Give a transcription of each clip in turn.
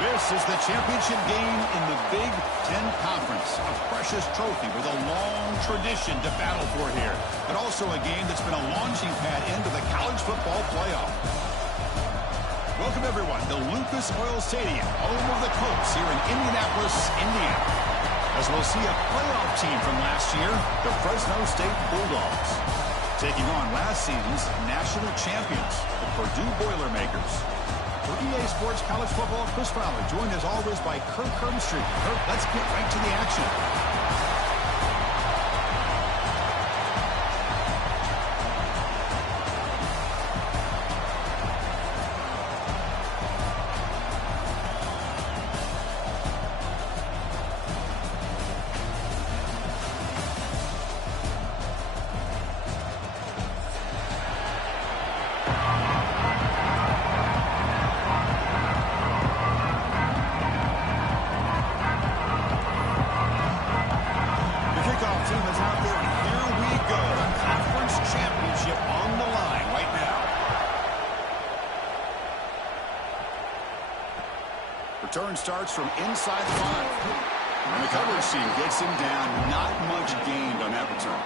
This is the championship game in the Big Ten Conference. A precious trophy with a long tradition to battle for here. But also a game that's been a launching pad into the college football playoff. Welcome, everyone, to Lucas Oil Stadium, home of the Colts here in Indianapolis, Indiana. As we'll see a playoff team from last year, the Fresno State Bulldogs, taking on last season's national champions, the Purdue Boilermakers. For EA Sports College Football, Chris Fowler, joined as always by Kirk Herbstreit. Kirk, let's get right to the action. Return starts from inside the 5. And the coverage team gets him down. Not much gained on that return.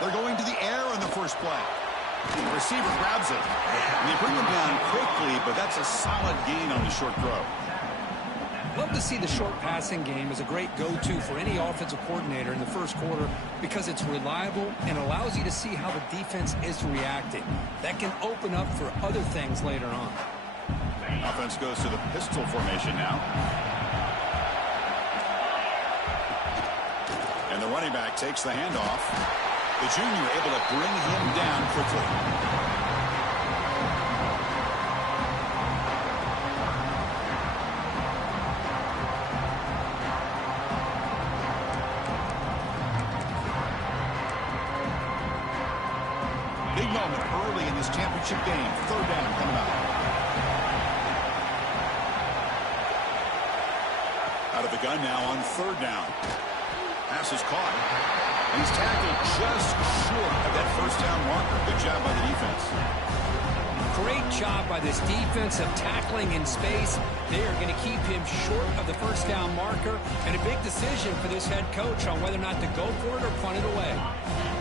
They're going to the air on the first play. The receiver grabs it. And they bring him down quickly, but that's a solid gain on the short throw. Love to see the short passing game as a great go-to for any offensive coordinator in the first quarter because it's reliable and allows you to see how the defense is reacting. That can open up for other things later on. Offense goes to the pistol formation now. And the running back takes the handoff. The junior able to bring him down quickly. Big moment early in this championship game. Third down coming up. Out of the gun now on third down. Pass is caught. And he's tackled just short of that first down marker. Good job by the defense. Great job by this defense of tackling in space. They are going to keep him short of the first down marker. And a big decision for this head coach on whether or not to go for it or punt it away.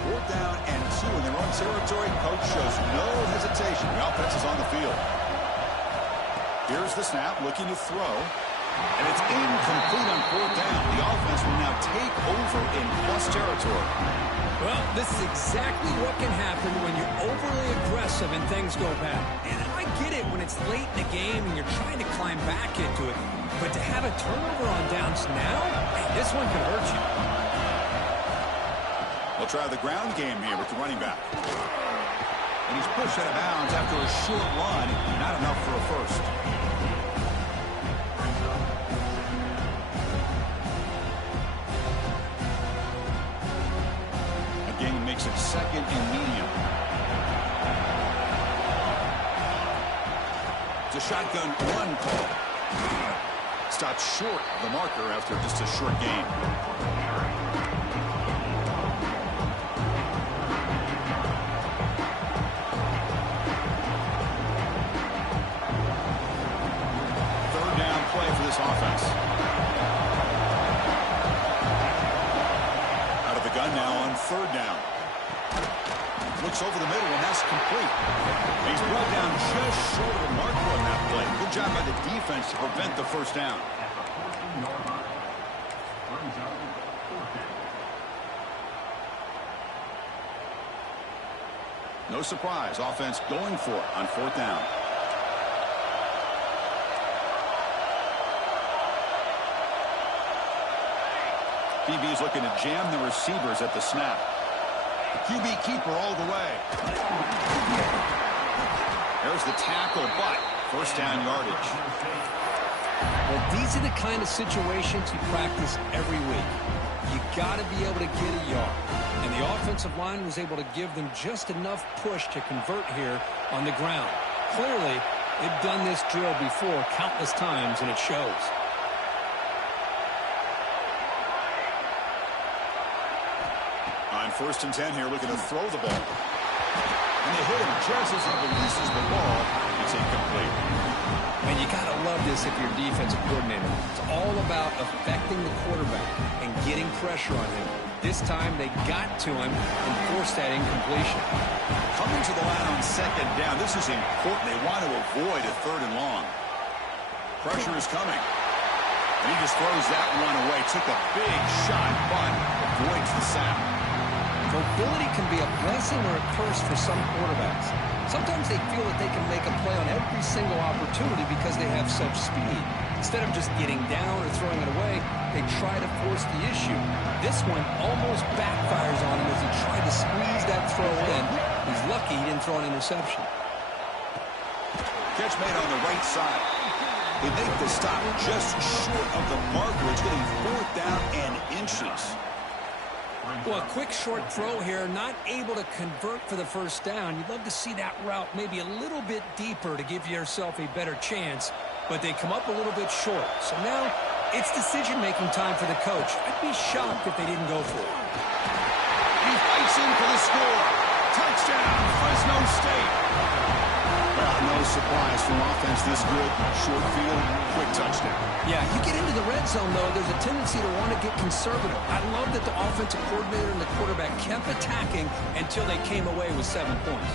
4th down and 2 in their own territory. Coach shows no hesitation. The offense is on the field. Here's the snap, looking to throw. And it's incomplete on 4th down. The offense will now take over in plus territory. Well, this is exactly what can happen when you're overly aggressive and things go bad. And I get it when it's late in the game and you're trying to climb back into it. But to have a turnover on downs now, hey, this one can hurt you. We'll try the ground game here with the running back. And he's pushed out of bounds after a short run. Not enough for a first. Makes it 2nd and medium. It's a shotgun run call. Stopped short of the marker after just a short gain. Third down play for this offense. Out of the gun now on 3rd down. Looks over the middle, and that's complete. He's brought down just short of the marker on that play. Good job by the defense to prevent the first down. No surprise, offense going for it on 4th down. DB's looking to jam the receivers at the snap. QB keeper all the way. There's the tackle, but first down yardage. Well, these are the kind of situations you practice every week. You got to be able to get a yard. And the offensive line was able to give them just enough push to convert here on the ground. Clearly, They've done this drill before countless times, and it shows. On 1st and 10 here, looking to throw the ball. And they hit him just as he releases the ball. It's incomplete. And you got to love this if you're a defensive coordinator. It's all about affecting the quarterback and getting pressure on him. This time they got to him and forced that incompletion. Coming to the line on 2nd down. This is important. They want to avoid a 3rd and long. Pressure is coming. And he just throws that one away. Took a big shot, but avoids the sack. Mobility can be a blessing or a curse for some quarterbacks. Sometimes they feel that they can make a play on every single opportunity because they have such speed. Instead of just getting down or throwing it away, they try to force the issue. This one almost backfires on him as he tried to squeeze that throw in. He's lucky he didn't throw an interception. Catch made on the right side. They make the stop just short of the marker. It's getting 4th down and inches. Well, a quick short throw here, not able to convert for the 1st down. You'd love to see that route maybe a little bit deeper to give yourself a better chance, but they come up a little bit short. So now it's decision-making time for the coach. I'd be shocked if they didn't go for it. He fights in for the score. Touchdown, Fresno State. Well, no surprise from offense this good. Short field, quick touchdown. Yeah, you get into the red zone, though, there's a tendency to want to get conservative. I love that the offensive coordinator and the quarterback kept attacking until they came away with 7 points.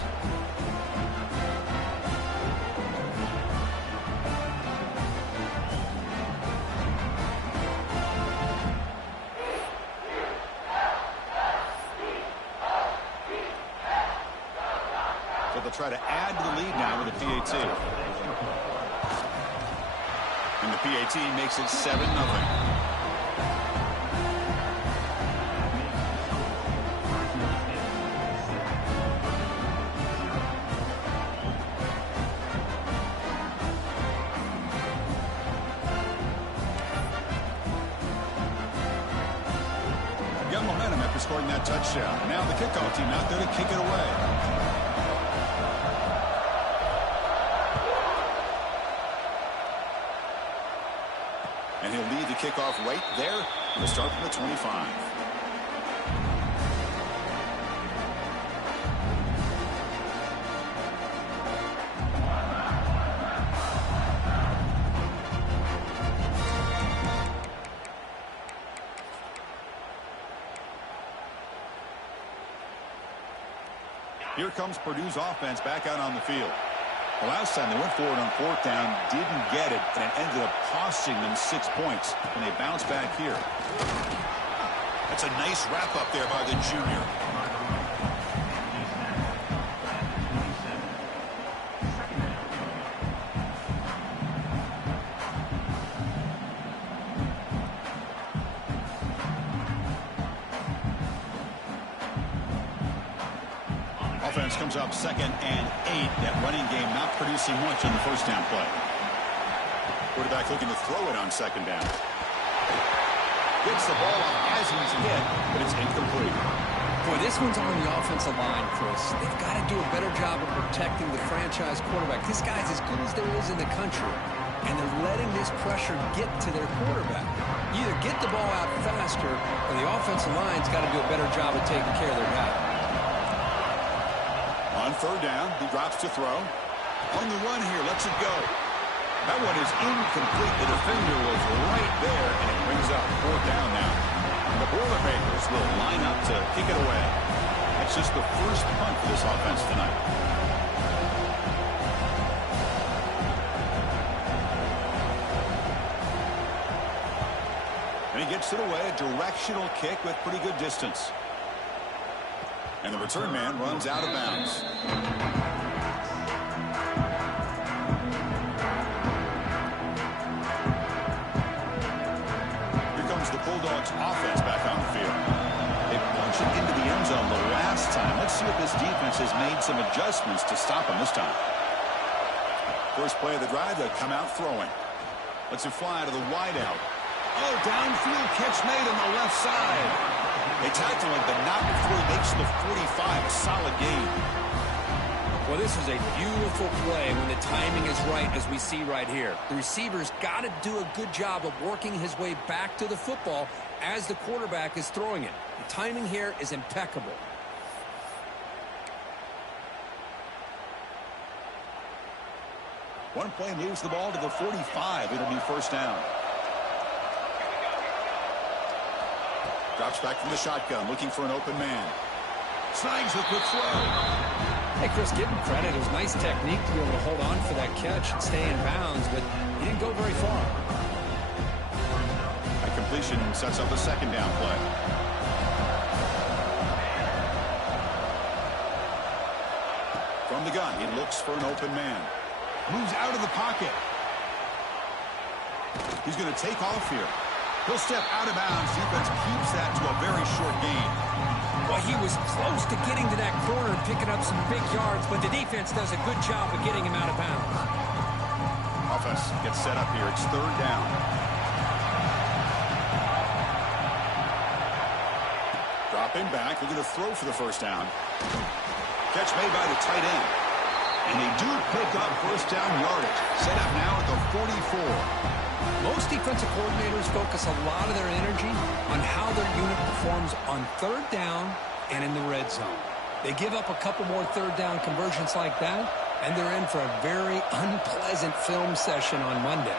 So they'll try to add to the lead now with a PAT. And the PAT makes it 7-0. Got momentum after scoring that touchdown. Now the kickoff team out there to kick it away. And he'll lead the kickoff right there to start from the 25. Here comes Purdue's offense back out on the field. The last time they went forward on 4th down, didn't get it, and it ended up costing them 6 points when they bounce back here. That's a nice wrap up there by the junior. Offense comes up 2nd and 8. That running game not producing much on the 1st down play. Quarterback looking to throw it on 2nd down. Gets the ball up as he's hit, but it's incomplete. Boy, this one's on the offensive line, Chris. They've got to do a better job of protecting the franchise quarterback. This guy's as good as there is in the country, and they're letting this pressure get to their quarterback. Either get the ball out faster, or the offensive line's got to do a better job of taking care of their guy. On 3rd down, he drops to throw. On the run here, lets it go. That one is incomplete. The defender was right there, and it brings up 4th down now. And the Boilermakers will line up to kick it away. That's just the first punt for this offense tonight. And he gets it away, a directional kick with pretty good distance. And the return man runs out of bounds. Here comes the Bulldogs offense back on the field. They punched it into the end zone the last time. Let's see if this defense has made some adjustments to stop them this time. First play of the drive, they come out throwing. Lets it fly to the wideout. Oh, downfield catch made on the left side. They tackle him, but not before he makes the 45. A solid gain. Well, this is a beautiful play when the timing is right, as we see right here. The receiver's got to do a good job of working his way back to the football as the quarterback is throwing it. The timing here is impeccable. One play moves the ball to the 45. It'll be first down. Drops back from the shotgun, looking for an open man. Snags the quick throw. Hey, Chris, give him credit. It was nice technique to be able to hold on for that catch and stay in bounds, but he didn't go very far. A completion sets up a second down play. From the gun, he looks for an open man. Moves out of the pocket. He's going to take off here. He'll step out of bounds. Defense keeps that to a very short gain. Well, he was close to getting to that corner and picking up some big yards, but the defense does a good job of getting him out of bounds. Offense gets set up here. It's third down. Dropping back, looking to throw for the first down. Catch made by the tight end. And they do pick up first down yardage. Set up now at the 44. Most defensive coordinators focus a lot of their energy on how their unit performs on third down and in the red zone. They give up a couple more third down conversions like that, and they're in for a very unpleasant film session on Monday.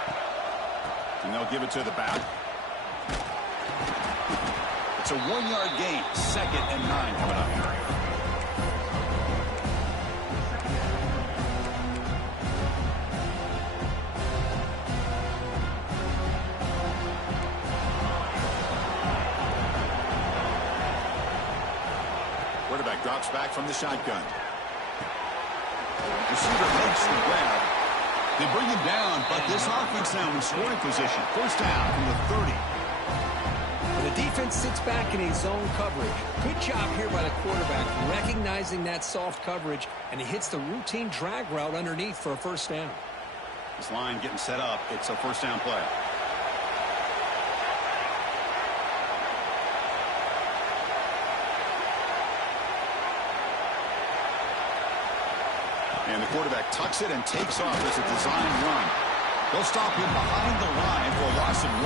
And they'll give it to the back. It's a 1-yard gain. 2nd and 9 coming up. Quarterback drops back from the shotgun. Receiver makes the grab. They bring him down, but this offense now in scoring position. First down from the 30. The defense sits back in a zone coverage. Good job here by the quarterback, recognizing that soft coverage, and he hits the routine drag route underneath for a first down. This line getting set up. It's a first down play. And the quarterback tucks it and takes off as a design run. They'll stop him behind the line for a loss of 1.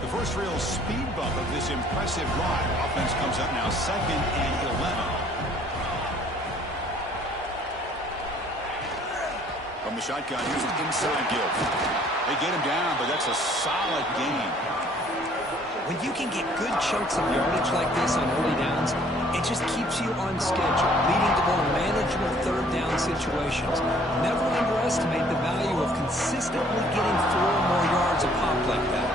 The first real speed bump of this impressive drive. Offense comes up now 2nd and 11. From the shotgun, here's an inside give. They get him down, but that's a solid gain. When you can get good chunks of yardage like this on early downs, it just keeps you on schedule, leading to more manageable third down situations. Never underestimate the value of consistently getting 4 or more yards a pop like that.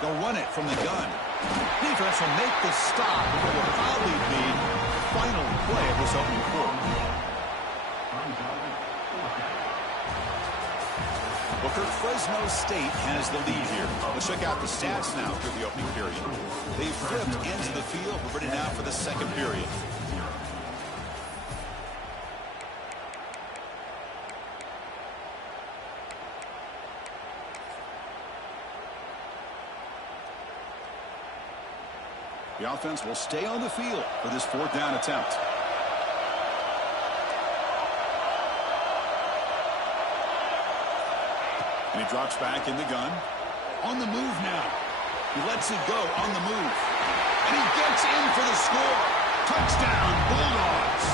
They'll run it from the gun. Defense will make the stop, but it will probably be the final play of this opening quarter. Booker, Fresno State has the lead here. Let's check out the stats now through the opening period. They flipped into the field. We're ready now for the second period. The offense will stay on the field for this fourth down attempt. And he drops back in the gun. On the move now. He lets it go on the move. And he gets in for the score. Touchdown, Bulldogs.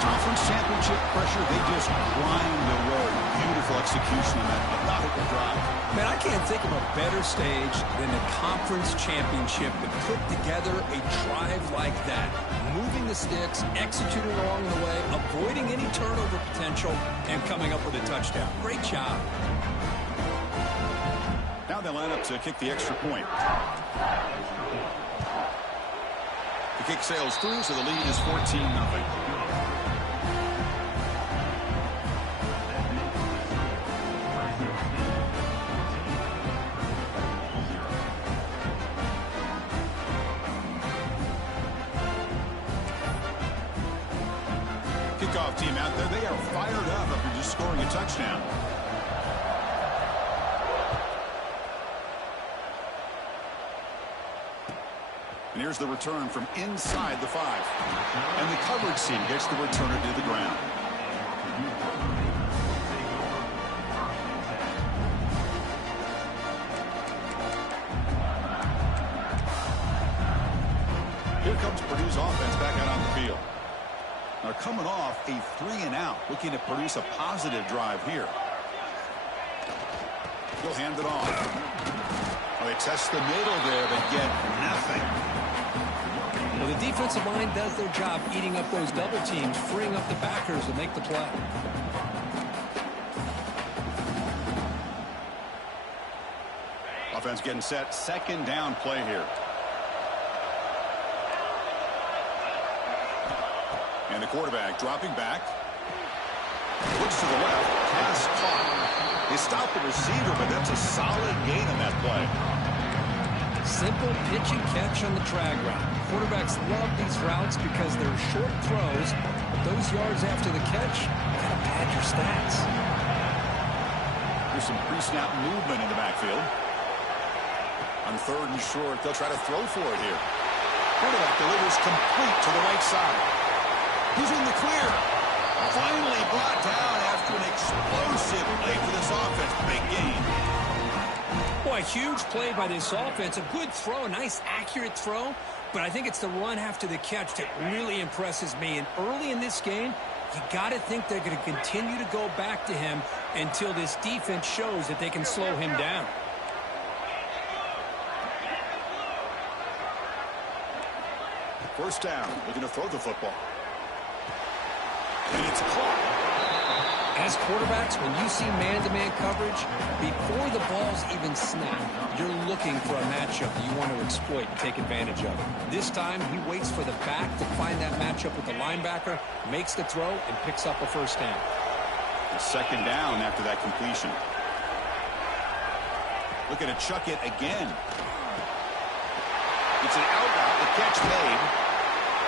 Conference championship pressure, they just grind the road. Beautiful execution on that methodical drive. Man, I can't think of a better stage than the conference championship to put together a drive like that. Moving the sticks, executing along the way, avoiding any turnover potential, and coming up with a touchdown. Great job. Now they line up to kick the extra point. The kick sails through, so the lead is 14-0. kickoff team out there, they are fired up after just scoring a touchdown. And here's the return from inside the 5. And the coverage team gets the returner to the ground. Here comes Purdue's offense back out on the field. They're coming off a 3-and-out, looking to produce a positive drive here. He'll hand it off. Well, they test the middle there, but get nothing. Well, the defensive line does their job eating up those double teams, freeing up the backers to make the play. Offense getting set. Second down play here. And the quarterback dropping back. Looks to the left. Pass caught. They stopped the receiver, but that's a solid gain on that play. Simple pitch and catch on the drag route. Quarterbacks love these routes because they're short throws, but those yards after the catch, you gotta pad your stats. There's some pre-snap movement in the backfield. On 3rd and short, they'll try to throw for it here. Quarterback delivers complete to the right side. He's in the clear. Finally brought down after an explosive play for this offense. Big gain. Boy, a huge play by this offense. A good throw, a nice accurate throw. But I think it's the run after the catch that really impresses me. And early in this game, you got to think they're going to continue to go back to him until this defense shows that they can slow him down. First down, looking to throw the football. And it's caught. As quarterbacks, when you see man-to-man coverage, before the ball's even snapped, you're looking for a matchup that you want to exploit and take advantage of. This time, he waits for the back to find that matchup with the linebacker, makes the throw, and picks up a first down. A second down after that completion. Looking to chuck it again. It's an out route, the catch made.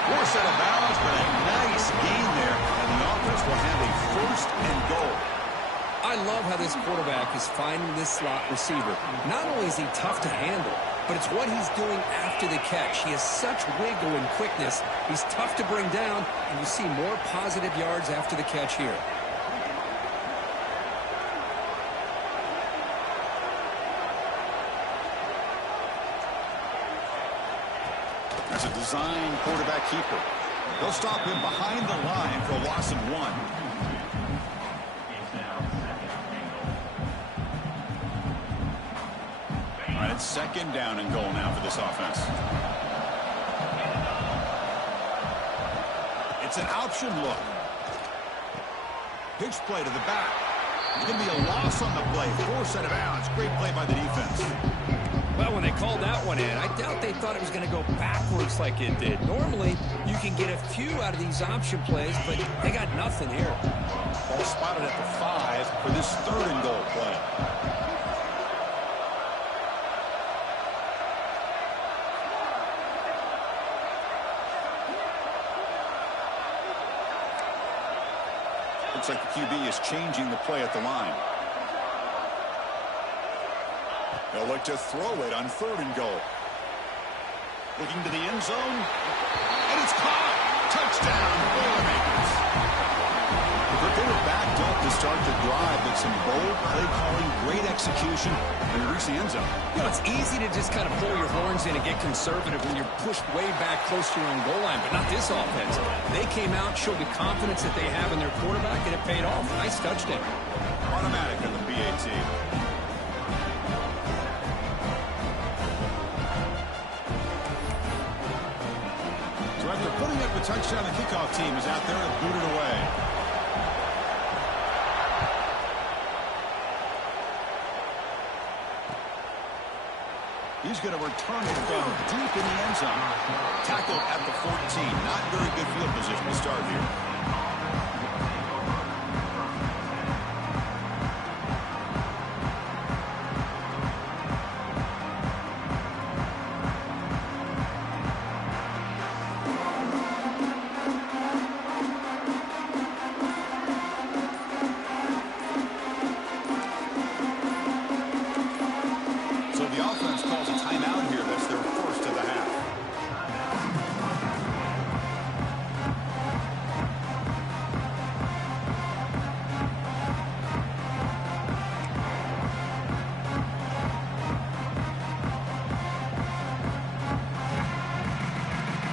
Force out of bounds, but a nice gain there, and the offense will have a 1st and goal. I love how this quarterback is finding this slot receiver. Not only is he tough to handle, but it's what he's doing after the catch. He has such wiggle and quickness. He's tough to bring down, and you see more positive yards after the catch here. That's a design quarterback keeper. They'll stop him behind the line for a loss of 1. All right, it's second down and goal now for this offense. It's an option look. Pitch play to the back. It's going to be a loss on the play. Force out of bounds. Great play by the defense. Well, when they called that one in, I doubt they thought it was going to go backwards like it did. Normally, you can get a few out of these option plays, but they got nothing here. Ball spotted at the 5 for this 3rd and goal play. Looks like the QB is changing the play at the line. They'll look to throw it on 3rd and goal. Looking to the end zone. And it's caught. Touchdown, Boilermakers. They were backed up to start the drive, but some bold play calling, great execution, and they reach the end zone. You know, it's easy to just kind of pull your horns in and get conservative when you're pushed way back close to your own goal line, but not this offense. They came out, showed the confidence that they have in their quarterback, and it paid off. Nice touchdown. Automatic in the PAT. After putting up a touchdown, the kickoff team is out there and booted away. He's going to return it from deep in the end zone. Tackled at the 14. Not very good field position to start here.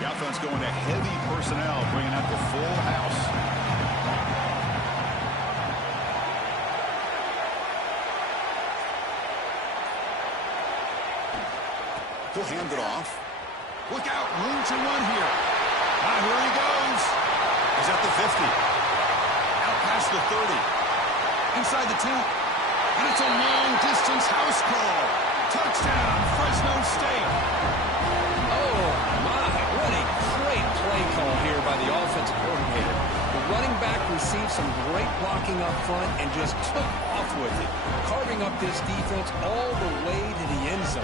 The offense going to heavy personnel, bringing out the full house. He'll hand it off. Look out, room to run here. Here he goes. He's at the 50. Out past the 30. Inside the 10. And it's a long-distance house call. Touchdown, Fresno State. Oh, my. What a great play call here by the offensive coordinator. The running back received some great blocking up front and just took off with it, carving up this defense all the way to the end zone.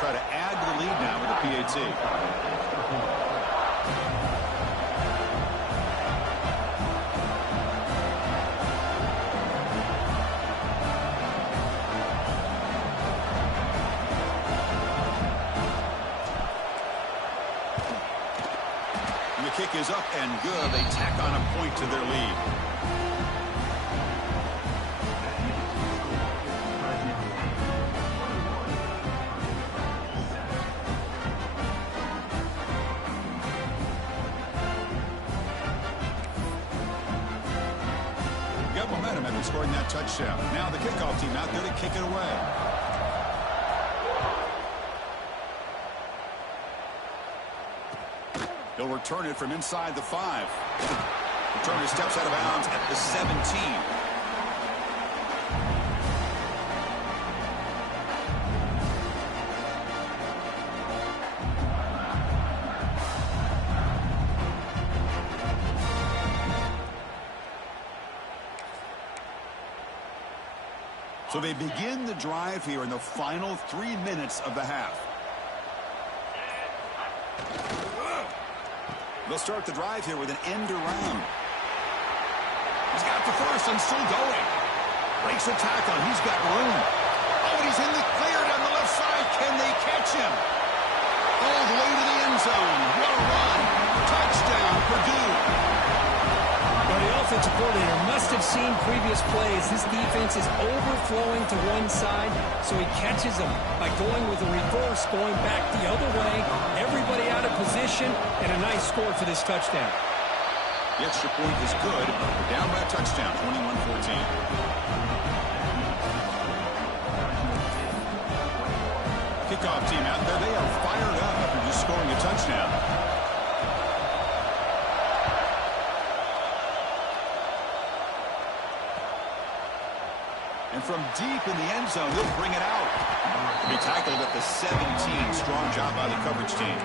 Try to add to the lead now with the PAT. And the kick is up and good. They tack on a point to their lead. Momentum after scoring that touchdown. Now the kickoff team out there to kick it away. He'll return it from inside the 5. Returner steps out of bounds at the 17. So they begin the drive here in the final 3 minutes of the half. They'll start the drive here with an end around. He's got the first and still going. Breaks a tackle. He's got room. Oh, he's in the clear down the left side. Can they catch him? All the way to the end zone. What a run. Touchdown, Purdue. Well, the offensive coordinator must have seen previous plays. This defense is overflowing to one side, so he catches them by going with a reverse, going back the other way. Everybody out of position, and a nice score for this touchdown. The extra point is good. We're down by a touchdown, 21-14. Kickoff team out there. They are fired up after just scoring a touchdown. And from deep in the end zone, they'll bring it out. To be tackled at the 17. Strong job by the coverage team.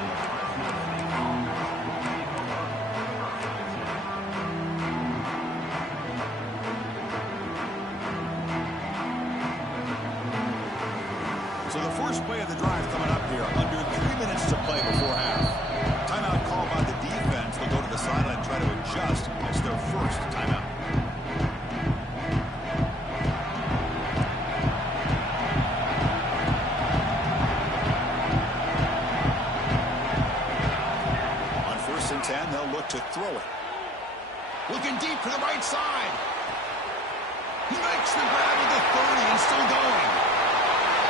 So the first play of the drive coming up here. Under 3 minutes to play before half. Timeout called by the defense. They'll go to the sideline and try to adjust. It's their first timeout. They'll look to throw it. Looking deep to the right side. He makes the grab at the 30 and still going.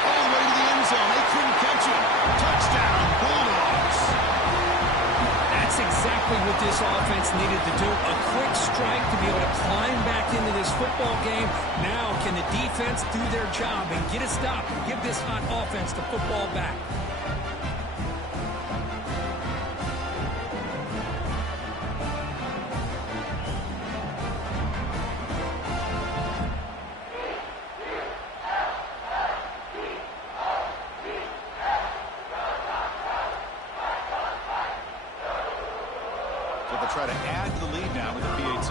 All the way to the end zone. They couldn't catch him. Touchdown, Bulldogs. That's exactly what this offense needed to do. A quick strike to be able to climb back into this football game. Now can the defense do their job and get a stop and give this hot offense the football back? Try to add to the lead now with the PAT.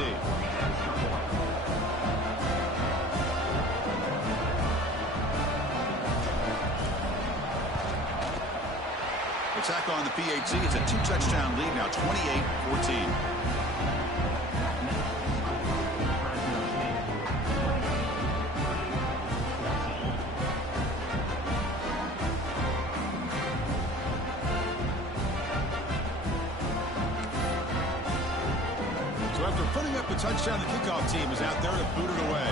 The tackle on the PAT. It's a 2-touchdown lead now, 28-14. putting up a touchdown. The kickoff team is out there to boot it away.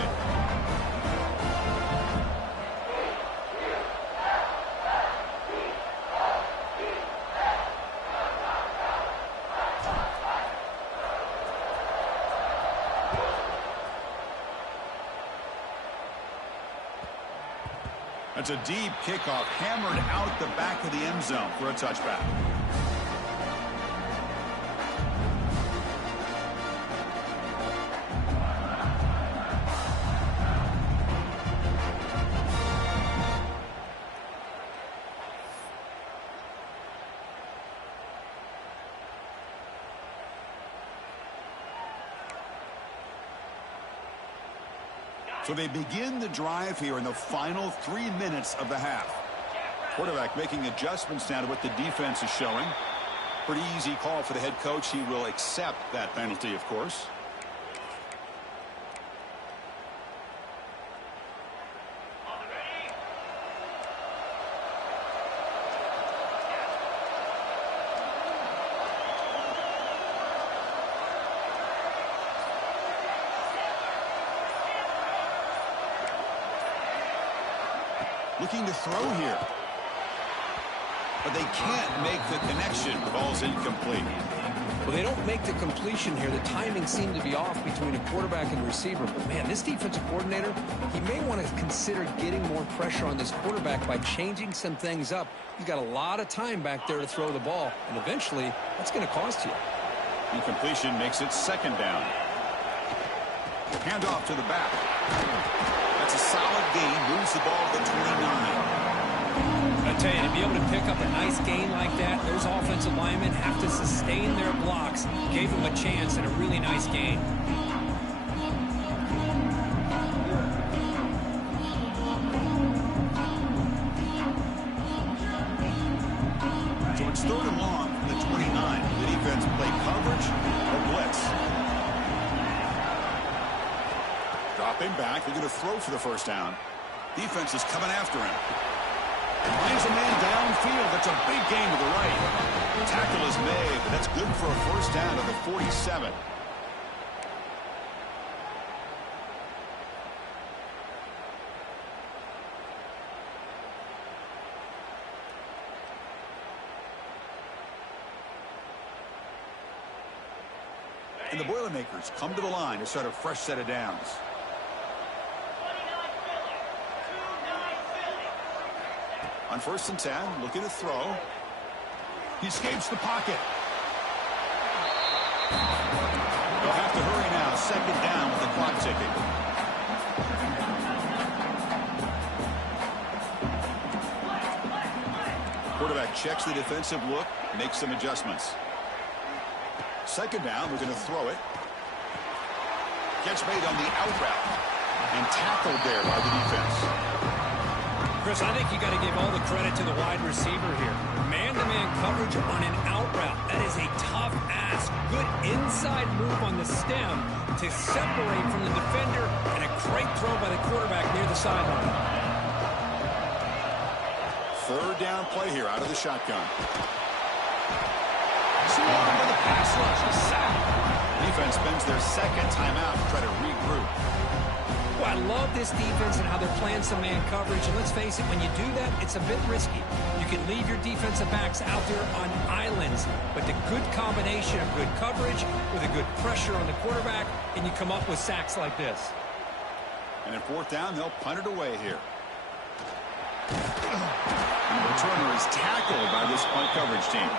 That's a deep kickoff, hammered out the back of the end zone for a touchback. So they begin the drive here in the final 3 minutes of the half. Quarterback making adjustments now to what the defense is showing. Pretty easy call for the head coach. He will accept that penalty, of course. Looking to throw here. But they can't make the connection. Ball's incomplete. Well, they don't make the completion here. The timing seemed to be off between a quarterback and receiver. But, man, this defensive coordinator, he may want to consider getting more pressure on this quarterback by changing some things up. He's got a lot of time back there to throw the ball. And eventually, that's going to cost you. Incompletion makes it second down. Handoff to the back. That's a solid gain. Moves the ball to the 29. I tell you, to be able to pick up a nice gain like that, those offensive linemen have to sustain their blocks. Gave them a chance at a really nice gain. So it's third and long from the 29. The defense play coverage or blitz. Dropping back. They're going to throw for the first down. Defense is coming after him. Finds a man downfield. That's a big gain to the right. Tackle is made, but that's good for a first down to the 47. And the Boilermakers come to the line to start a fresh set of downs. On 1st and 10, looking to throw. He escapes the pocket. They'll have to hurry now. Second down with the clock ticking. Quarterback checks the defensive look, makes some adjustments. Second down, we're going to throw it. Catch made on the out route. And tackled there by the defense. Chris, I think you got to give all the credit to the wide receiver here. Man-to-man coverage on an out route. That is a tough ask. Good inside move on the stem to separate from the defender, and a great throw by the quarterback near the sideline. Third down play here out of the shotgun. Swarmed with the pass rush. A sack. Defense spends their second timeout to try to regroup. Well, I love this defense and how they're playing some man coverage. And let's face it, when you do that, it's a bit risky. You can leave your defensive backs out there on islands. But the good combination of good coverage with a good pressure on the quarterback, and you come up with sacks like this. And at fourth down, they'll punt it away here. And the returner is tackled by this punt coverage team.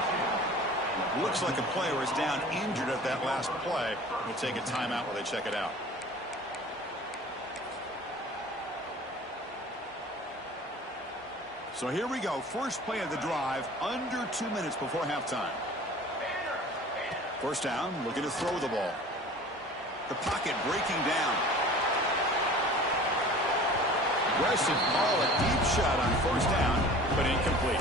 Looks like a player is down injured at that last play. We'll take a timeout while they check it out. So here we go. First play of the drive, under 2 minutes before halftime. First down, looking to throw the ball. The pocket breaking down. Aggressive ball, a deep shot on first down, but incomplete.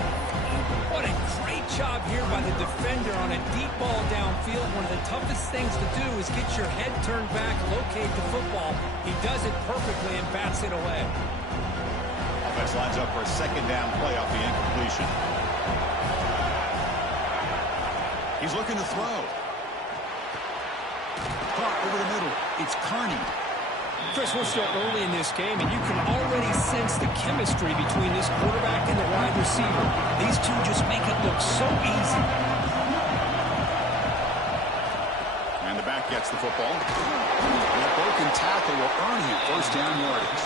What a great job here by the defender on a deep ball downfield. One of the toughest things to do is get your head turned back, locate the football. He does it perfectly and bats it away. Offense lines up for a second down play off the incompletion. He's looking to throw. Caught over the middle. It's Carney. Chris, we're still early in this game, and you can already sense the chemistry between this quarterback and the wide receiver. These two just make it look so easy. And the back gets the football. And a broken tackle will earn him first down yardage.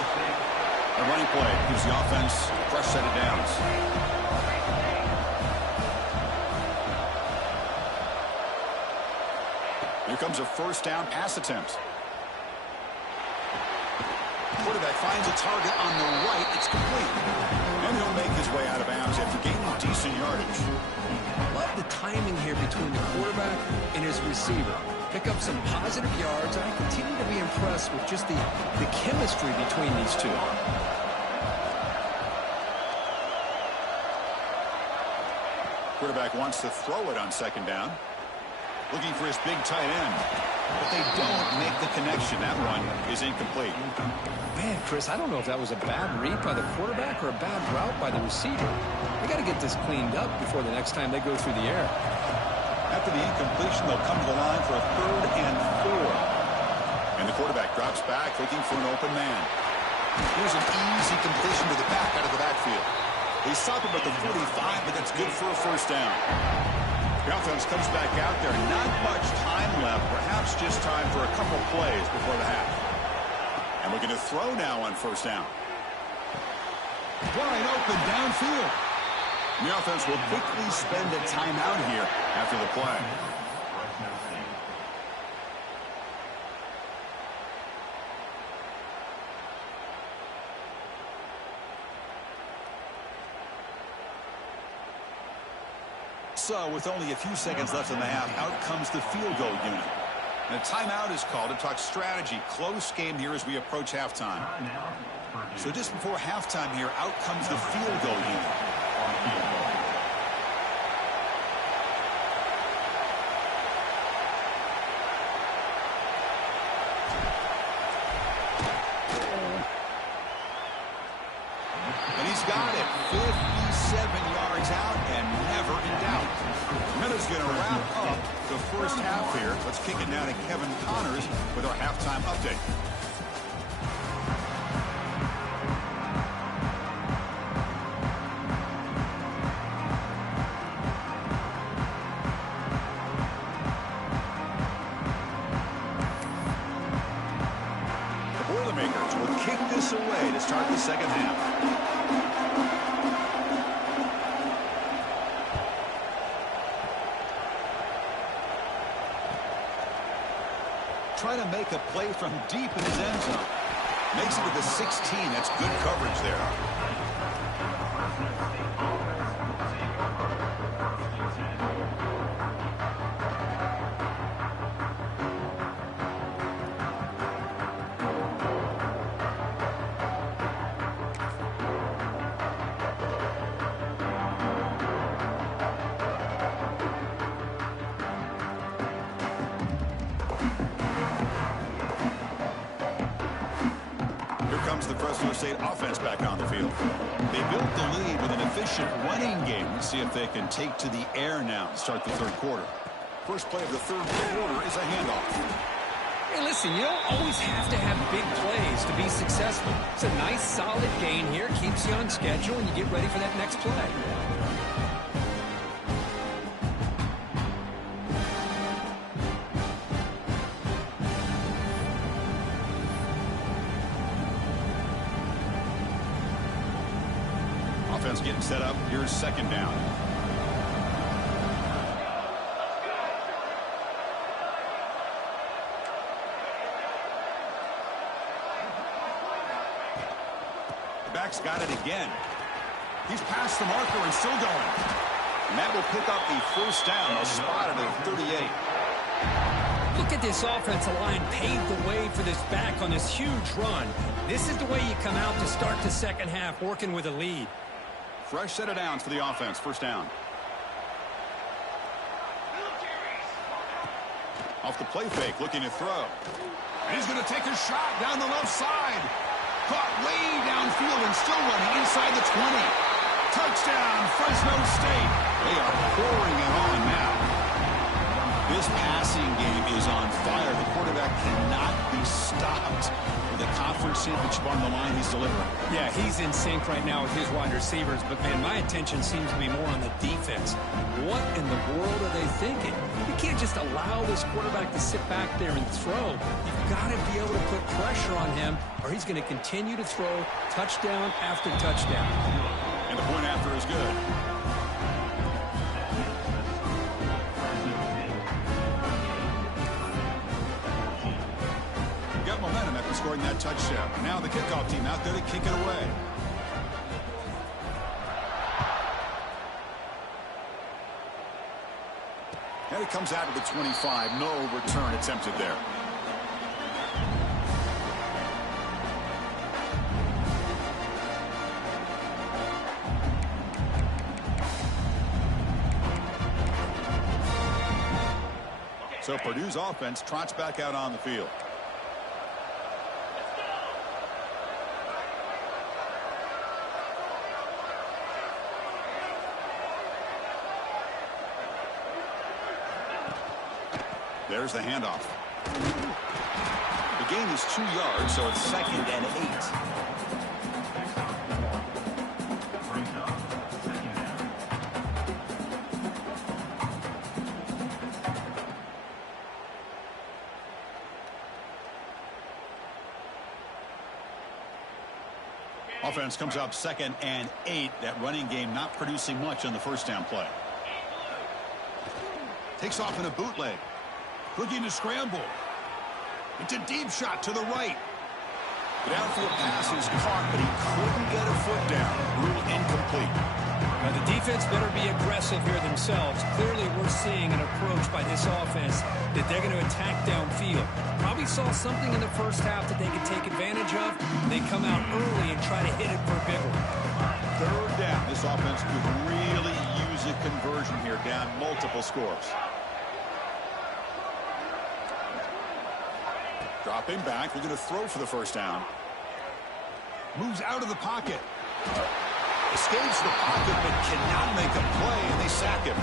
A running play gives the offense a fresh set of downs. Here comes a first down pass attempt. Quarterback finds a target on the right. It's complete. And he'll make his way out of bounds after gaining decent yardage. Love the timing here between the quarterback and his receiver. Pick up some positive yards, and I continue to be impressed with just the chemistry between these two. Quarterback wants to throw it on second down. Looking for his big tight end. But they don't make the connection. That one is incomplete. Man, Chris, I don't know if that was a bad read by the quarterback or a bad route by the receiver. They got to get this cleaned up before the next time they go through the air. After the incompletion, they'll come to the line for a 3rd and 4. And the quarterback drops back, looking for an open man. Here's an easy completion to the back out of the backfield. They stop him at the 45, but that's good for a first down. The offense comes back out there. Not much time left. Perhaps just time for a couple plays before the half. And we're going to throw now on first down. Wide open downfield. And the offense will quickly spend a timeout here after the play. So, with only a few seconds left in the half, out comes the field goal unit. And a timeout is called to talk strategy. Close game here as we approach halftime. So just before halftime here, out comes the field goal unit. And he's got it. 57 yards out and never in doubt. Miller's going to wrap up the first half here. Let's kick it now to Kevin Connors with our halftime update. The Boilermakers will kick this away to start the second half. Trying to make a play from deep in his end zone. Makes it to the 16. That's good coverage there. The Fresno State offense back on the field. They built the lead with an efficient running game. Let's see if they can take to the air now to start the third quarter. First play of the third quarter is a handoff. Hey, listen, you don't always have to have big plays to be successful. It's a nice, solid gain here. Keeps you on schedule, and you get ready for that next play. Offense getting set up. Here's second down. The back's got it again. He's past the marker and still going. And that will pick up the first down. They'll spot it at 38. Look at this offensive line paved the way for this back on this huge run. This is the way you come out to start the second half, working with a lead. Fresh set of downs for the offense. First down. Off the play fake, looking to throw. And he's going to take a shot down the left side. Caught way downfield and still running inside the 20. Touchdown, Fresno State. They are pouring it on now. This passing game is on fire. The quarterback cannot be stopped. With a conference championship on the line, he's delivering. Yeah, he's in sync right now with his wide receivers. But, man, my attention seems to be more on the defense. What in the world are they thinking? You can't just allow this quarterback to sit back there and throw. You've got to be able to put pressure on him, or he's going to continue to throw touchdown after touchdown. And the point after is good. Got momentum after scoring that touchdown. Now the kickoff team out there to kick it away. And it comes out of the 25. No return attempted there. So Purdue's offense trots back out on the field. There's the handoff. The gain is 2 yards, so it's 2nd and 8. Offense comes up 2nd and 8. That running game not producing much on the first down play. Takes off in a bootleg. Looking to scramble. It's a deep shot to the right. The downfield pass is caught, but he couldn't get a foot down. Ruled incomplete. Now the defense better be aggressive here themselves. Clearly we're seeing an approach by this offense that they're going to attack downfield. Probably saw something in the first half that they could take advantage of. They come out early and try to hit it for a big one. 3rd down. This offense could really use a conversion here, down multiple scores. Dropping back, looking to throw for the first down. Moves out of the pocket. Escapes the pocket, but cannot make a play, and they sack him.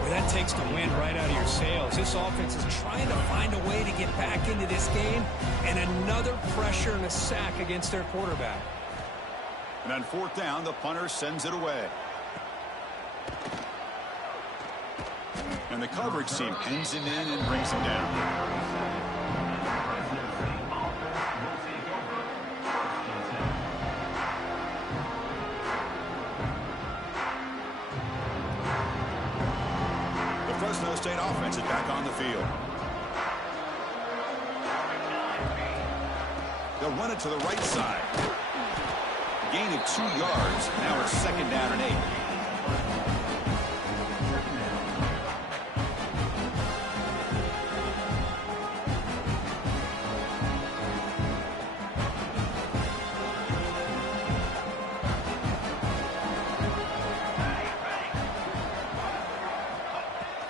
Well, that takes the wind right out of your sails. This offense is trying to find a way to get back into this game, and another pressure and a sack against their quarterback. And on 4th down, the punter sends it away. And the coverage team pins him in and brings him down. Fresno State offense is back on the field. They'll run it to the right side. Gain of 2 yards. Now it's 2nd down and 8.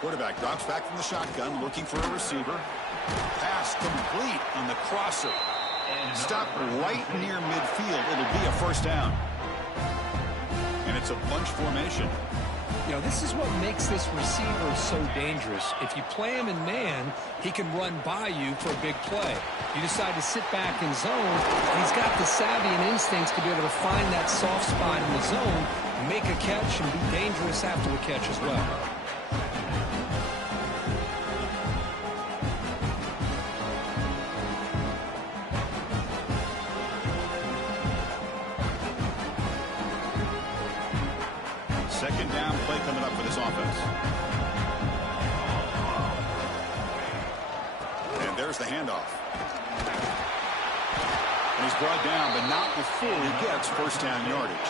Quarterback drops back from the shotgun, looking for a receiver. Pass complete on the crosser. Stopped right near midfield. It'll be a first down. And it's a bunch formation. You know, this is what makes this receiver so dangerous. If you play him in man, he can run by you for a big play. You decide to sit back in zone, and he's got the savvy and instincts to be able to find that soft spot in the zone, make a catch, and be dangerous after the catch as well. Second down play coming up for this offense. And there's the handoff. And he's brought down, but not before he gets first down yardage.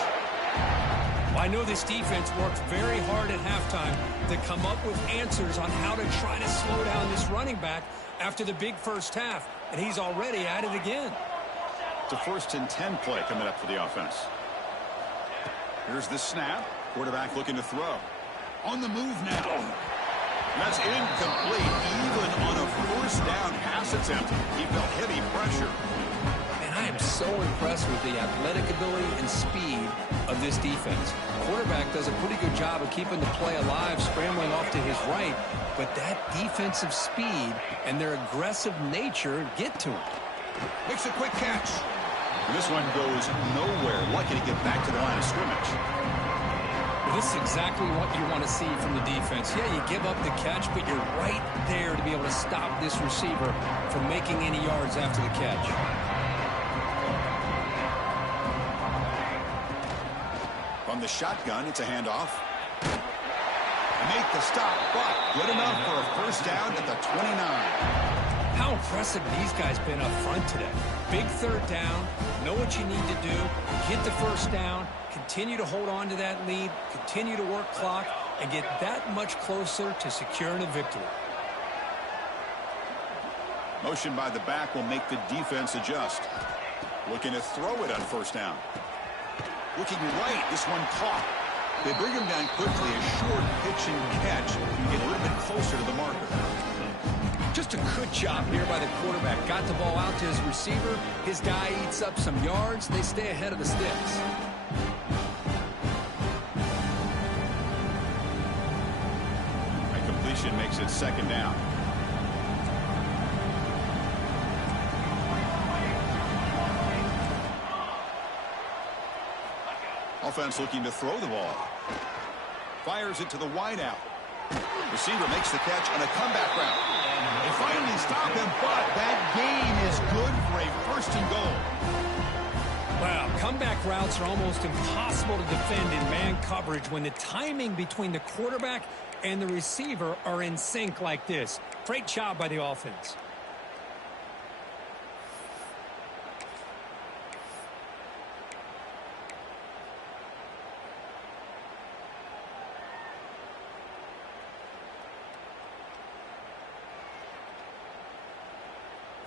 Well, I know this defense worked very hard at halftime to come up with answers on how to try to slow down this running back after the big first half, and he's already at it again. It's a 1st and 10 play coming up for the offense. Here's the snap. Quarterback looking to throw. On the move now. That's incomplete. Even on a first down pass attempt, he felt heavy pressure. And I am so impressed with the athletic ability and speed of this defense. Quarterback does a pretty good job of keeping the play alive, scrambling off to his right, but that defensive speed and their aggressive nature get to him. Makes a quick catch. This one goes nowhere. Lucky to get back to the line of scrimmage. Well, this is exactly what you want to see from the defense. Yeah, you give up the catch, but you're right there to be able to stop this receiver from making any yards after the catch. From the shotgun, it's a handoff. Make the stop, but good enough for a first down at the 29. How impressive these guys been up front today. Big third down, know what you need to do, get the first down, continue to hold on to that lead, continue to work clock, and get that much closer to securing a victory. Motion by the back will make the defense adjust. Looking to throw it on first down. Looking right, this one caught. They bring him down quickly, a short pitch and catch. You get a little bit closer to the marker. Just a good job here by the quarterback. Got the ball out to his receiver. His guy eats up some yards. They stay ahead of the sticks. A completion makes it second down. Offense looking to throw the ball. Fires it to the wideout. Receiver makes the catch on a comeback route. They finally stop him, but that gain is good for a first and goal. Wow, comeback routes are almost impossible to defend in man coverage when the timing between the quarterback and the receiver are in sync like this. Great job by the offense.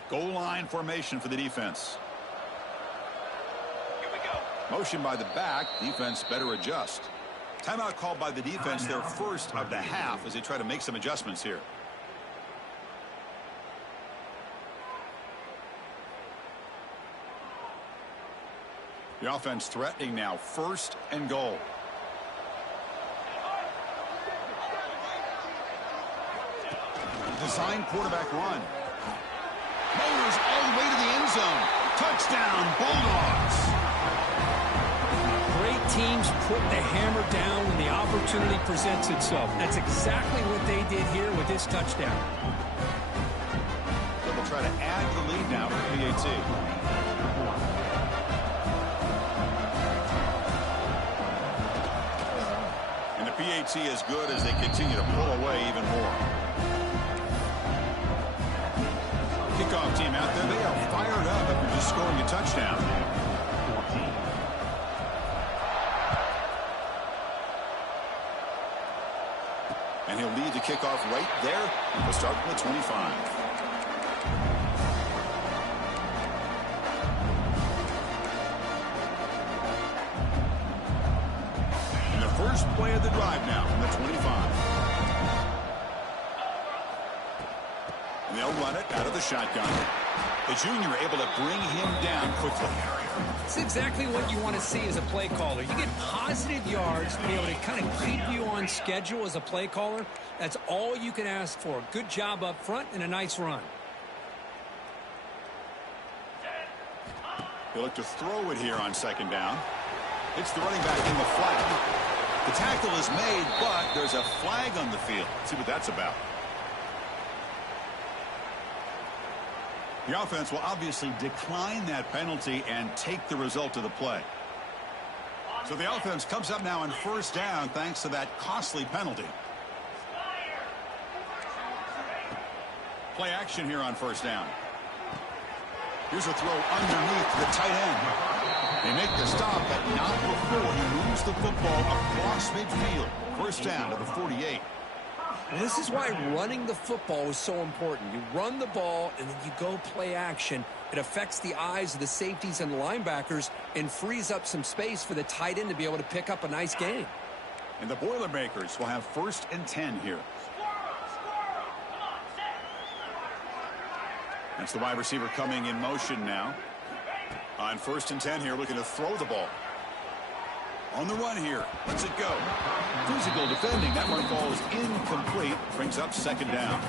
Goal line formation for the defense. Here we go. Motion by the back. Defense better adjust. Timeout called by the defense, their first of the half, as they try to make some adjustments here. The offense threatening now, first and goal. Design quarterback run. Motors all the way to the end zone. Touchdown, Bulldogs. Great teams put the hammer down when the opportunity presents itself. That's exactly what they did here with this touchdown. So they'll try to add the lead now for PAT. And the PAT is good as they continue to pull away even more. Kickoff team out there. They are fired up after just scoring a touchdown. And he'll lead the kickoff right there. We'll start from the 25. And the first play of the drive now from the 25. And they'll run it out of the shotgun. The junior able to bring him down quickly. It's exactly what you want to see as a play caller. You get positive yards to be able to kind of keep you on schedule as a play caller. That's all you can ask for. Good job up front and a nice run. They look to throw it here on second down. It's the running back in the flat. The tackle is made, but there's a flag on the field. Let's see what that's about. The offense will obviously decline that penalty and take the result of the play. So the offense comes up now on first down thanks to that costly penalty. Play action here on first down. Here's a throw underneath the tight end. They make the stop, but not before he moves the football across midfield. First down to the 48. Well, this is why running the football is so important. You run the ball, and then you go play action. It affects the eyes of the safeties and the linebackers and frees up some space for the tight end to be able to pick up a nice gain. And the Boilermakers will have first and 10 here. That's the wide receiver coming in motion now. On first and 10 here, looking to throw the ball. On the run here. Let's it go. Physical defending. That one falls incomplete. Brings up second down.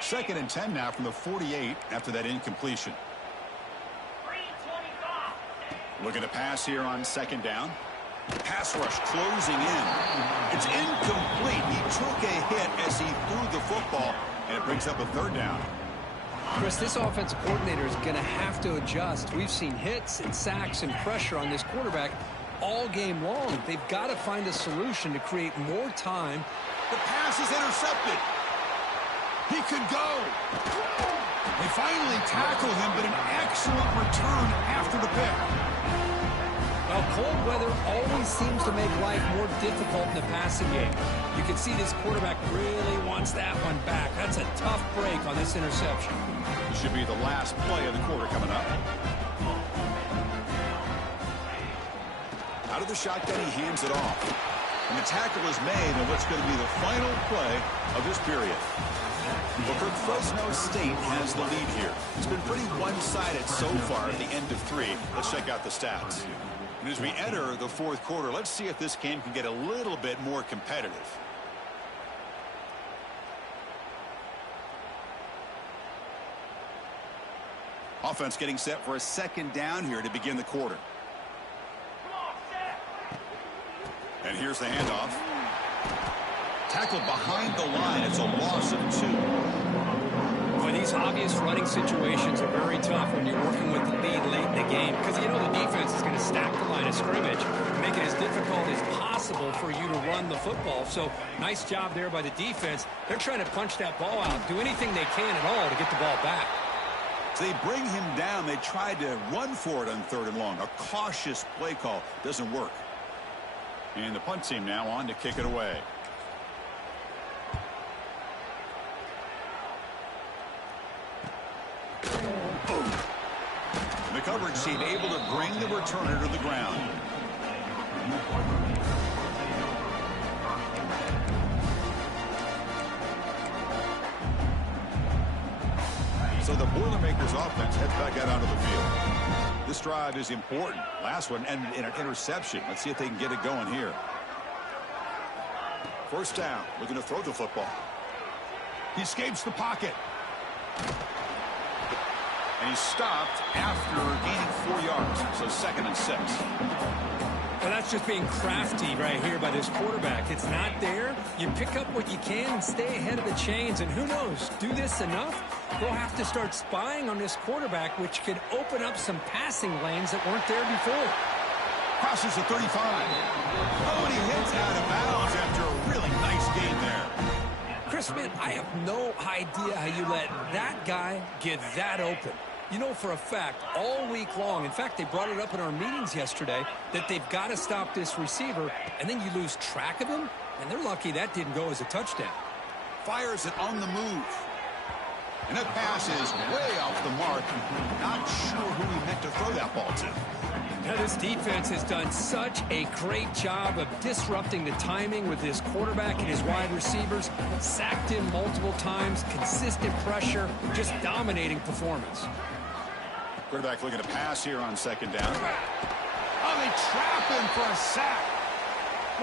Second and 10 now from the 48 after that incompletion. Looking to pass here on second down. Pass rush closing in. It's incomplete. He took a hit as he threw the football, and it brings up a third down. Chris, this offensive coordinator is going to have to adjust. We've seen hits and sacks and pressure on this quarterback all game long. They've got to find a solution to create more time. The pass is intercepted. He could go. They finally tackle him, but an excellent return after the pick. Well, cold weather always seems to make life more difficult in the passing game. You can see this quarterback really wants that one back. That's a tough break on this interception. This should be the last play of the quarter coming up. Out of the shotgun, he hands it off. And the tackle is made on what's going to be the final play of this period. Well, Fresno State has the lead here. It's been pretty one-sided so far at the end of 3. Let's check out the stats. And as we enter the fourth quarter, let's see if this game can get a little bit more competitive. Offense getting set for a second down here to begin the quarter. And here's the handoff. Tackled behind the line. It's a loss of 2. Well, these obvious running situations are very tough when you're working with the lead late in the game because you know the defense is going to stack the line of scrimmage, make it as difficult as possible for you to run the football. So nice job there by the defense. They're trying to punch that ball out, do anything they can at all to get the ball back. So they bring him down. They tried to run for it on 3rd and long. A cautious play call. Doesn't work. And the punt team now on to kick it away. The coverage team able to bring the returner to the ground. So the Boilermakers offense heads back out onto the field. This drive is important. Last one ended in an interception. Let's see if they can get it going here. First down, looking to throw the football. He escapes the pocket. And he's stopped after gaining 4 yards. So 2nd and 6. Well, that's just being crafty right here by this quarterback. It's not there. You pick up what you can and stay ahead of the chains. And who knows, do this enough, they'll have to start spying on this quarterback, which could open up some passing lanes that weren't there before. Crosses the 35. Oh, and he hits out of bounds after a really nice game there. Chris, man, I have no idea how you let that guy get that open. You know for a fact, all week long, in fact, they brought it up in our meetings yesterday, that they've got to stop this receiver, and then you lose track of him, and they're lucky that didn't go as a touchdown. Fires it on the move. And that pass is way off the mark. Not sure who he meant to throw that ball to. Now, this defense has done such a great job of disrupting the timing with this quarterback and his wide receivers. Sacked him multiple times, consistent pressure, just dominating performance. Quarterback looking to pass here on 2nd down. Oh, they trap him for a sack.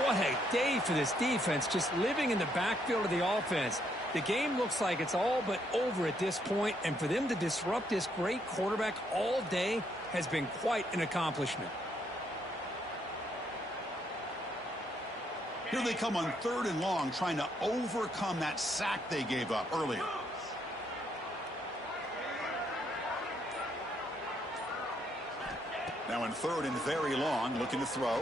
What a day for this defense, just living in the backfield of the offense. The game looks like it's all but over at this point, and for them to disrupt this great quarterback all day has been quite an accomplishment. Here they come on 3rd and long, trying to overcome that sack they gave up earlier. Now in 3rd and very long, looking to throw.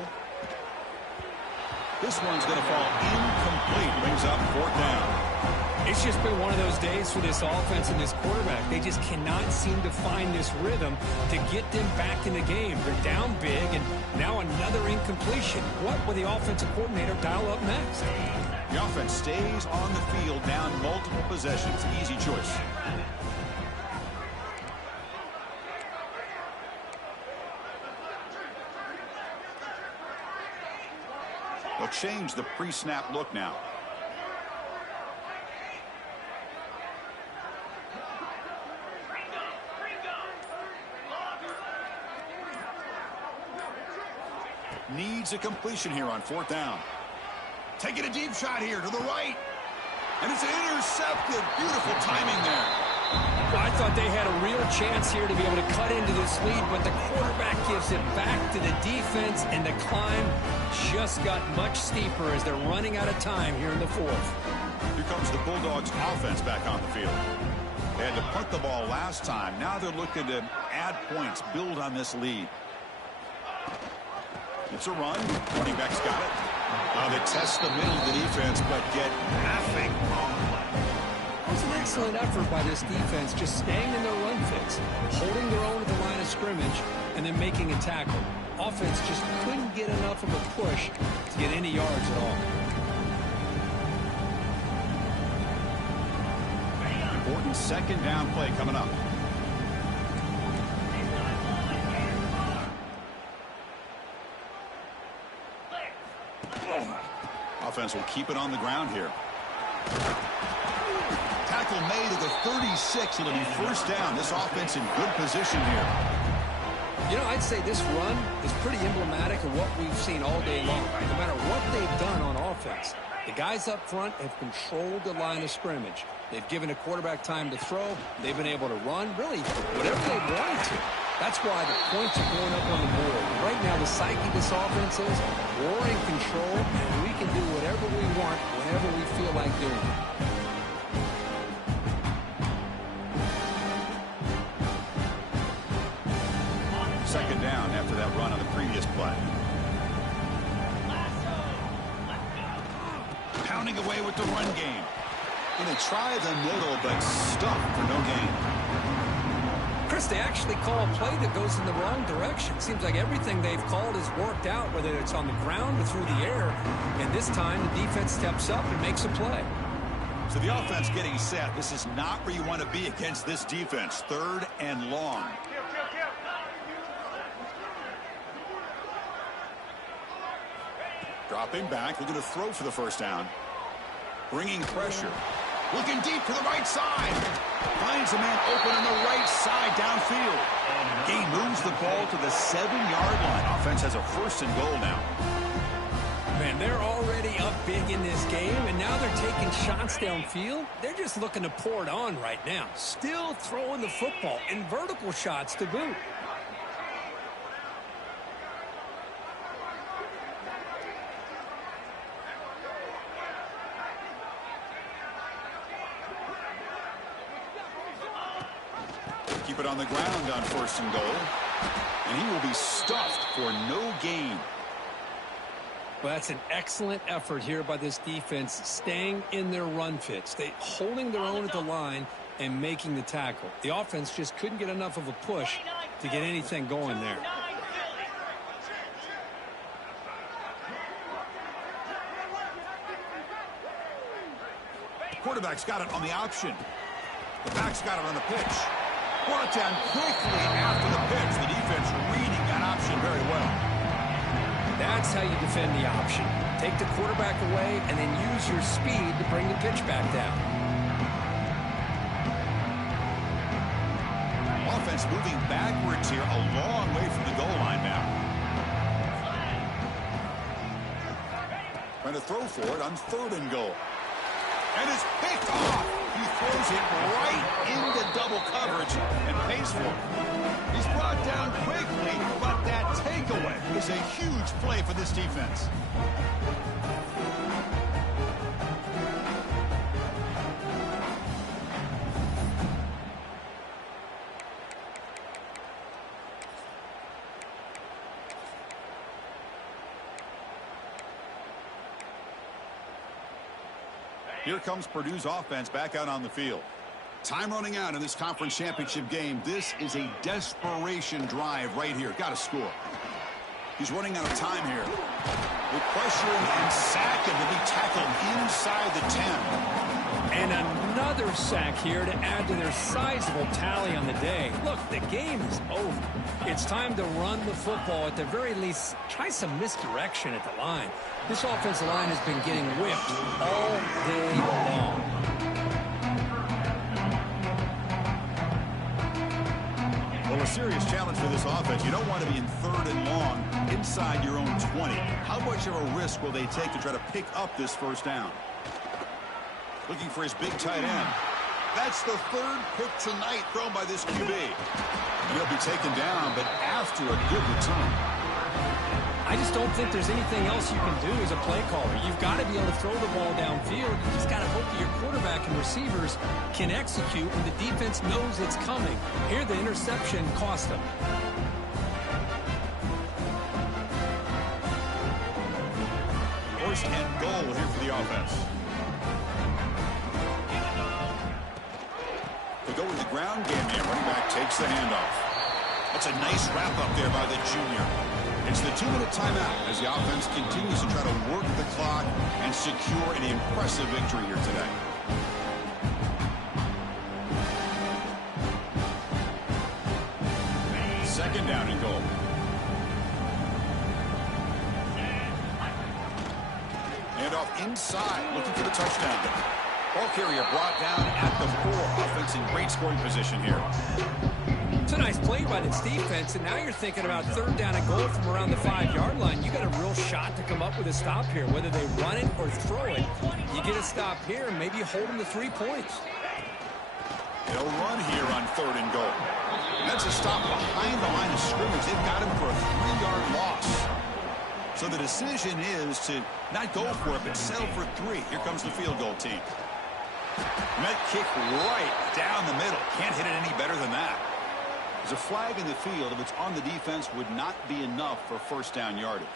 This one's going to fall incomplete. Brings up 4th down. It's just been one of those days for this offense and this quarterback. They just cannot seem to find this rhythm to get them back in the game. They're down big, and now another incompletion. What will the offensive coordinator dial up next? The offense stays on the field, down multiple possessions. Easy choice. They'll change the pre-snap look now. needs a completion here on 4th down. Taking a deep shot here to the right. And it's intercepted. Beautiful timing there. Well, I thought they had a real chance here to be able to cut into this lead, but the quarterback gives it back to the defense, and the climb just got much steeper as they're running out of time here in the 4th. Here comes the Bulldogs offense back on the field. They had to punt the ball last time. Now they're looking to add points, build on this lead. It's a run. Running back's got it. They test the middle of the defense, but get nothing on the play. It was an excellent effort by this defense, just staying in their run fits, holding their own at the line of scrimmage, and then making a tackle. Offense just couldn't get enough of a push to get any yards at all. Important 2nd down play coming up. Offense will keep it on the ground here. Tackle made at the 36. It'll be 1st down. This offense in good position here. You know, I'd say this run is pretty emblematic of what we've seen all day long. No matter what they've done on offense, the guys up front have controlled the line of scrimmage. They've given a quarterback time to throw. They've been able to run, really, whatever they wanted to. That's why the points are going up on the board. Right now, the psyche of this offense is we're in control, and we can do whatever we want whenever we feel like doing it. Second down after that run on the previous play. Pounding away with the run game. And they try the middle, but stuck for no gain. Chris, they actually call a play that goes in the wrong direction. Seems like everything they've called has worked out, whether it's on the ground or through the air. And this time, the defense steps up and makes a play. So the offense getting set. This is not where you want to be against this defense. 3rd and long. Dropping back, looking to throw for the 1st down. Bringing pressure. Looking deep to the right side. Finds a man open on the right side downfield. Gain moves the ball to the 7-yard line. Offense has a 1st and goal now. Man, they're already up big in this game, and now they're taking shots downfield. They're just looking to pour it on right now. Still throwing the football, and vertical shots to boot. Keep it on the ground on 1st and goal. And he will be stuffed for no gain. Well, that's an excellent effort here by this defense, staying in their run fits. They holding their own at the line and making the tackle. The offense just couldn't get enough of a push to get anything going there. Quarterback's got it on the option. The back's got it on the pitch. Brought down quickly after the pitch. The defense reading that option very well. That's how you defend the option. Take the quarterback away and then use your speed to bring the pitch back down. Offense moving backwards here, a long way from the goal line now. Trying to throw for it on 3rd and goal. And it's picked off. He throws it right into double coverage and pays for it. He's brought down quickly, but that takeaway is a huge play for this defense. Here comes Purdue's offense back out on the field. Time running out in this conference championship game. This is a desperation drive right here. Got to score. He's running out of time here. With pressure and sack and to be tackled inside the 10. And another sack here to add to their sizable tally on the day. Look, the game is over. It's time to run the football. At the very least, try some misdirection at the line. This offensive line has been getting whipped all day long. Well, a serious challenge for this offense. You don't want to be in 3rd and long inside your own 20. How much of a risk will they take to try to pick up this first down? Looking for his big tight end. That's the 3rd pick tonight thrown by this QB. And he'll be taken down, but after a good return. I just don't think there's anything else you can do as a play caller. You've got to be able to throw the ball downfield. You just got to hope that your quarterback and receivers can execute when the defense knows it's coming. Here, the interception cost them. First and goal here for the offense. They go with the ground game here. Running back takes the handoff. That's a nice wrap up there by the junior. It's the 2-minute timeout as the offense continues to try to work the clock and secure an impressive victory here today. Second down and goal. Handoff inside, looking for the touchdown. Ball carrier brought down at the 4. Offense in great scoring position here. It's a nice play by this defense, and now you're thinking about 3rd down and goal from around the 5-yard line. You got a real shot to come up with a stop here, whether they run it or throw it. You get a stop here, and maybe you hold them to 3 points. They'll run here on 3rd and goal. That's a stop behind the line of scrimmage. They've got him for a 3-yard loss. So the decision is to not go for it, but settle for 3. Here comes the field goal team. And that kick right down the middle. Can't hit it any better than that. There's a flag in the field. If it's on the defense, would not be enough for first down yardage.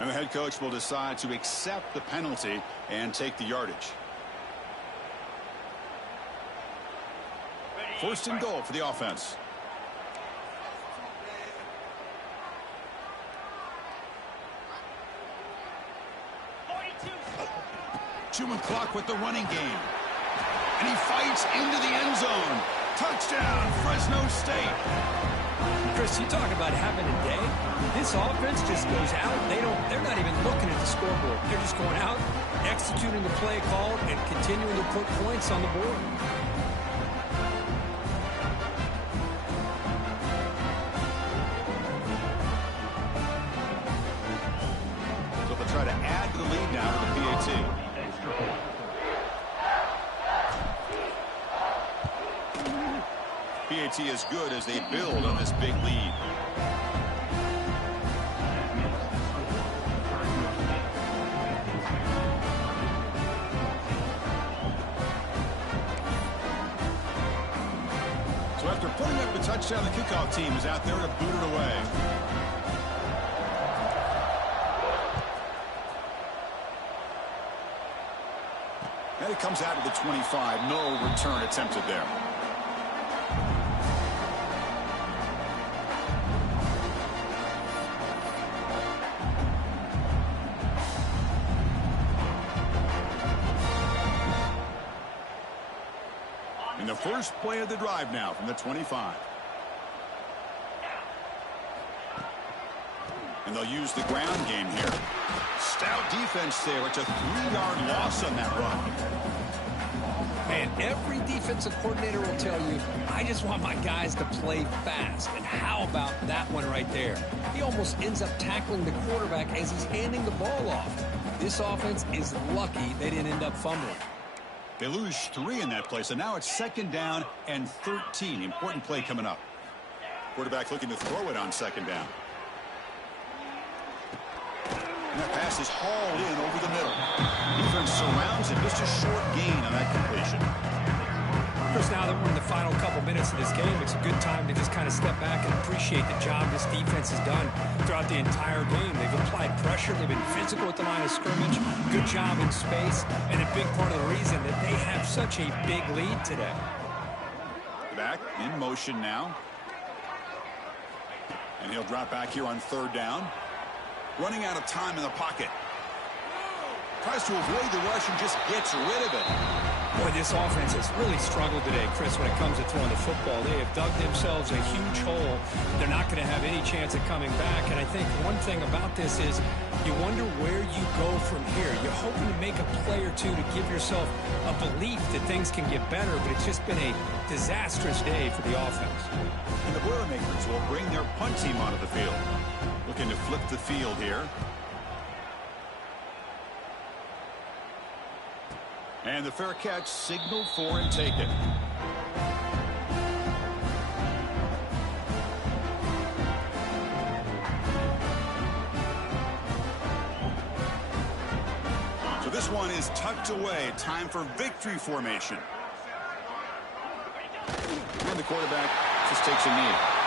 And the head coach will decide to accept the penalty and take the yardage. First and goal for the offense. Chewing clock with the running game. And he fights into the end zone. Touchdown, Fresno State. Chris, you talk about having a day. This offense just goes out. They're not even looking at the scoreboard. They're just going out, executing the play called, and continuing to put points on the board. So they'll try to add to the lead now with the PAT. PAT is good as they build on this big lead. So after putting up the touchdown, the kickoff team is out there to boot it away. And it comes out to the 25. No return attempted there. In the first play of the drive now from the 25. And they'll use the ground game here. Stout defense there. It's a 3-yard loss on that run. Man, every defensive coordinator will tell you, I just want my guys to play fast. And how about that one right there? He almost ends up tackling the quarterback as he's handing the ball off. This offense is lucky they didn't end up fumbling. They lose 3 in that play, so now it's 2nd down and 13. Important play coming up. Quarterback looking to throw it on 2nd down. And that pass is hauled in over the middle. Defense surrounds him. Just a short gain on that completion. Chris, now that we're in the final couple minutes of this game, it's a good time to just kind of step back and appreciate the job this defense has done throughout the entire game. They've applied pressure. They've been physical at the line of scrimmage. Good job in space. And a big part of the reason that they have such a big lead today. Back in motion now. And he'll drop back here on 3rd down. Running out of time in the pocket. Tries to avoid the rush and just gets rid of it. Boy, this offense has really struggled today, Chris, when it comes to throwing the football. They have dug themselves a huge hole. They're not going to have any chance of coming back. And I think one thing about this is you wonder where you go from here. You're hoping to make a play or two to give yourself a belief that things can get better, but it's just been a disastrous day for the offense. And the Boilermakers will bring their punt team onto the field. Looking to flip the field here. And the fair catch signaled for and taken. So this one is tucked away. Time for victory formation. And the quarterback just takes a knee.